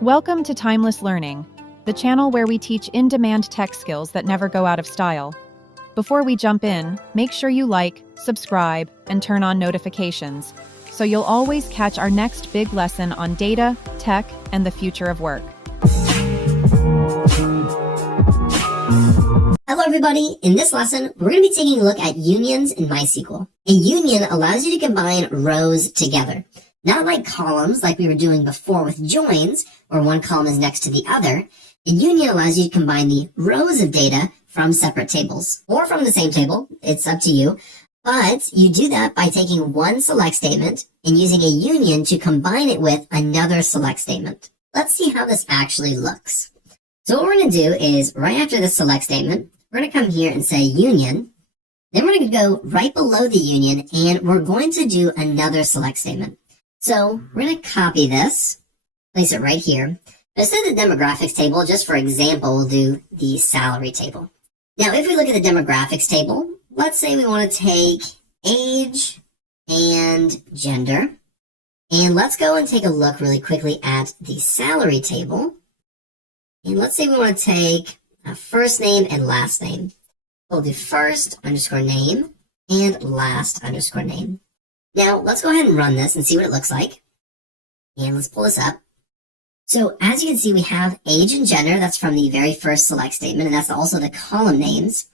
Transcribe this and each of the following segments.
Welcome to Timeless Learning, the channel where we teach in-demand tech skills that never go out of style. Before we jump in, make sure you like, subscribe, and turn on notifications, so you'll always catch our next big lesson on data, tech, and the future of work. Hello everybody, in this lesson, we're going to be taking a look at unions in MySQL. A union allows you to combine rows together. Not like columns like we were doing before with joins, where one column is next to the other. A union allows you to combine the rows of data from separate tables, or from the same table, it's up to you. But you do that by taking one select statement and using a union to combine it with another select statement. Let's see how this actually looks. So what we're going to do is, right after this select statement, we're going to come here and say union. Then we're going to go right below the union, and we're going to do another select statement. So we're going to copy this, place it right here. Instead of the demographics table, just for example, we'll do the salary table. Now, if we look at the demographics table, let's say we want to take age and gender. And let's go and take a look really quickly at the salary table. And let's say we want to take a first name and last name. We'll do first underscore name and last underscore name. Now, let's go ahead and run this and see what it looks like. And let's pull this up. So as you can see, we have age and gender. That's from the very first select statement, and that's also the column names.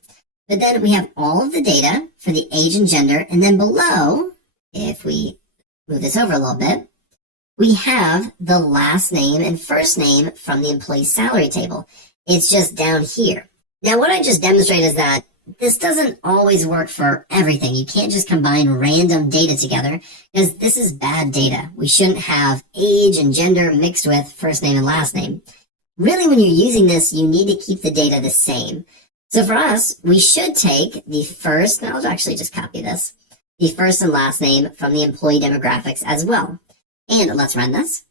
But then we have all of the data for the age and gender. And then below, if we move this over a little bit, we have the last name and first name from the employee salary table. It's just down here. Now, what I just demonstrated is that this doesn't always work for everything. You can't just combine random data together because this is bad data. We shouldn't have age and gender mixed with first name and last name. Really, when you're using this, you need to keep the data the same. So for us, we should take the first, and I'll actually just copy this, the first and last name from the employee demographics as well. And let's run this.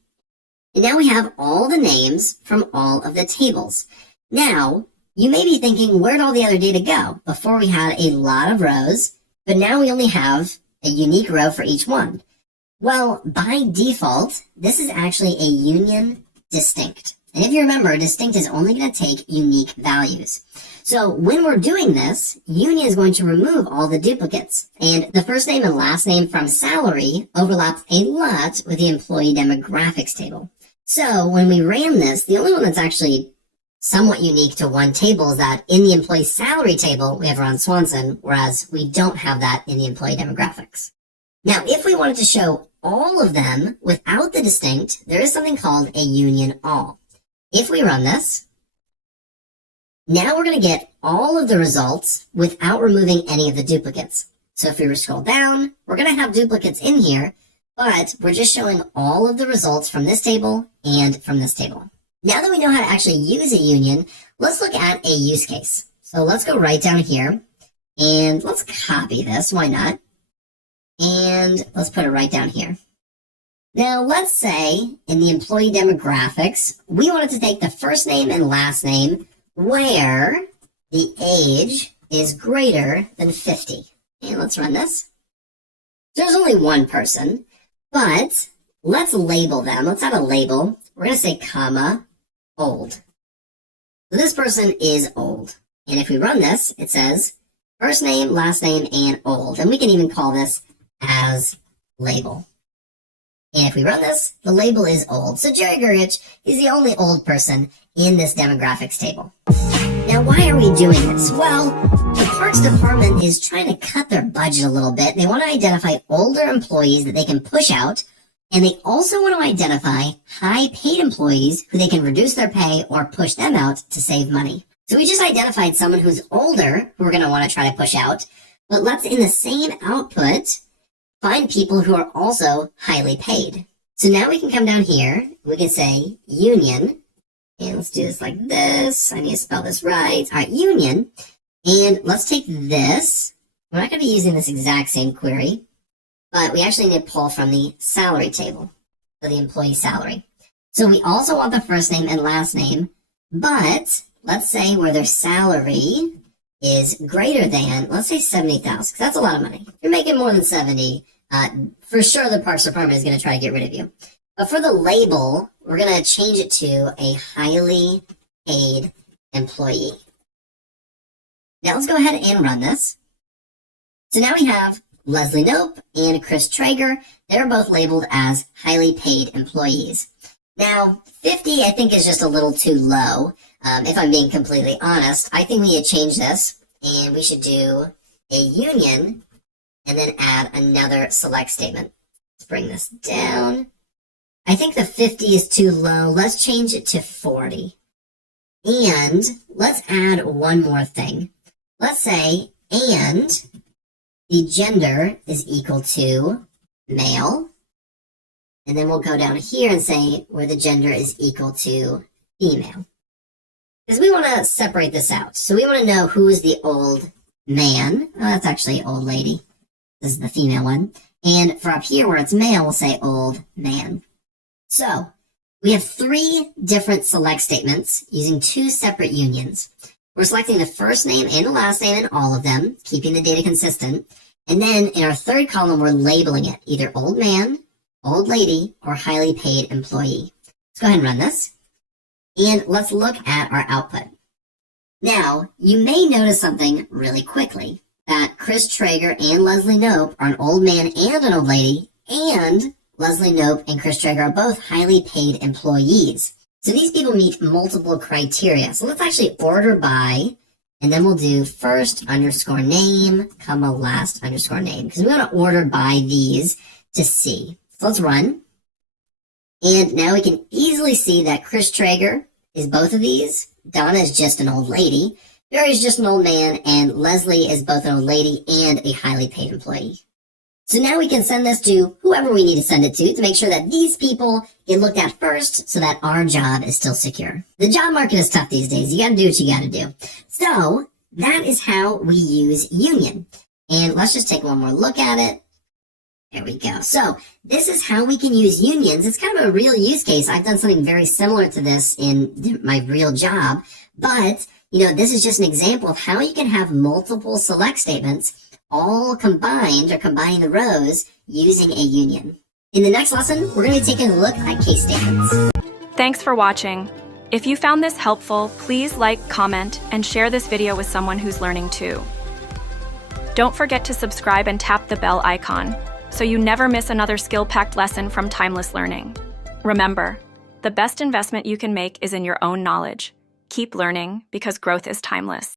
And now we have all the names from all of the tables. Now, you may be thinking, where'd all the other data go? Before we had a lot of rows, but now we only have a unique row for each one. Well, by default, this is actually a union distinct. And if you remember, distinct is only going to take unique values. So when we're doing this, union is going to remove all the duplicates. And the first name and last name from salary overlaps a lot with the employee demographics table. So when we ran this, the only one that's actually somewhat unique to one table is that in the employee salary table, we have Ron Swanson, whereas we don't have that in the employee demographics. Now, if we wanted to show all of them without the distinct, there is something called a union all. If we run this, now we're going to get all of the results without removing any of the duplicates. So if we were to scroll down, we're going to have duplicates in here, but we're just showing all of the results from this table and from this table. Now that we know how to actually use a union, let's look at a use case. So let's go right down here and let's copy this. Why not? And let's put it right down here. Now, let's say in the employee demographics, we wanted to take the first name and last name where the age is greater than 50. And let's run this. There's only one person, but let's label them. Let's add a label. We're going to say comma old. So this person is old. And if we run this, it says first name, last name, and old. And we can even call this as label. And if we run this, the label is old. So Jerry Gurich is the only old person in this demographics table. Now, why are we doing this? Well, the Parks Department is trying to cut their budget a little bit. They want to identify older employees that they can push out, and they also want to identify high-paid employees who they can reduce their pay or push them out to save money. So we just identified someone who's older who we're going to want to try to push out, but let's, in the same output, find people who are also highly paid. So now we can come down here, we can say union, and let's do this like this. I need to spell this right. All right, union, and let's take this. We're not going to be using this exact same query, but we actually need to pull from the salary table, so the employee salary. So we also want the first name and last name, but let's say where their salary is greater than, let's say 70,000, because that's a lot of money. If you're making more than 70, for sure the Parks Department is going to try to get rid of you. But for the label, we're going to change it to a highly paid employee. Now let's go ahead and run this. So now we have Leslie Knope and Chris Traeger. They're both labeled as highly paid employees. Now, 50 I think is just a little too low. If I'm being completely honest, I think we need to change this, and we should do a union and then add another select statement. Let's bring this down. I think the 50 is too low. Let's change it to 40. And let's add one more thing. Let's say, and the gender is equal to male. And then we'll go down here and say where the gender is equal to female. Because we want to separate this out. So we want to know who is the old man. Oh, that's actually old lady. This is the female one. And for up here where it's male, we'll say old man. So we have 3 different select statements using 2 separate unions. We're selecting the first name and the last name in all of them, keeping the data consistent. And then in our third column, we're labeling it either old man, old lady, or highly paid employee. Let's go ahead and run this. And let's look at our output. Now, you may notice something really quickly, that Chris Traeger and Leslie Knope are an old man and an old lady, and Leslie Knope and Chris Traeger are both highly paid employees. So these people meet multiple criteria. So let's actually order by, and then we'll do first underscore name, comma last underscore name, because we want to order by these to see. So let's run. And now we can easily see that Chris Traeger is both of these. Donna is just an old lady. Barry is just an old man. And Leslie is both an old lady and a highly paid employee. So now we can send this to whoever we need to send it to make sure that these people get looked at first so that our job is still secure. The job market is tough these days. You got to do what you got to do. So that is how we use union. And let's just take one more look at it. There we go. So this is how we can use unions. It's kind of a real use case. I've done something very similar to this in my real job, but this is just an example of how you can have multiple select statements all combined or combining the rows using a union. In the next lesson, we're going to be taking a look at case statements. Thanks for watching. If you found this helpful, please like, comment, and share this video with someone who's learning too. Don't forget to subscribe and tap the bell icon so you never miss another skill-packed lesson from Timeless Learning. Remember, the best investment you can make is in your own knowledge. Keep learning because growth is timeless.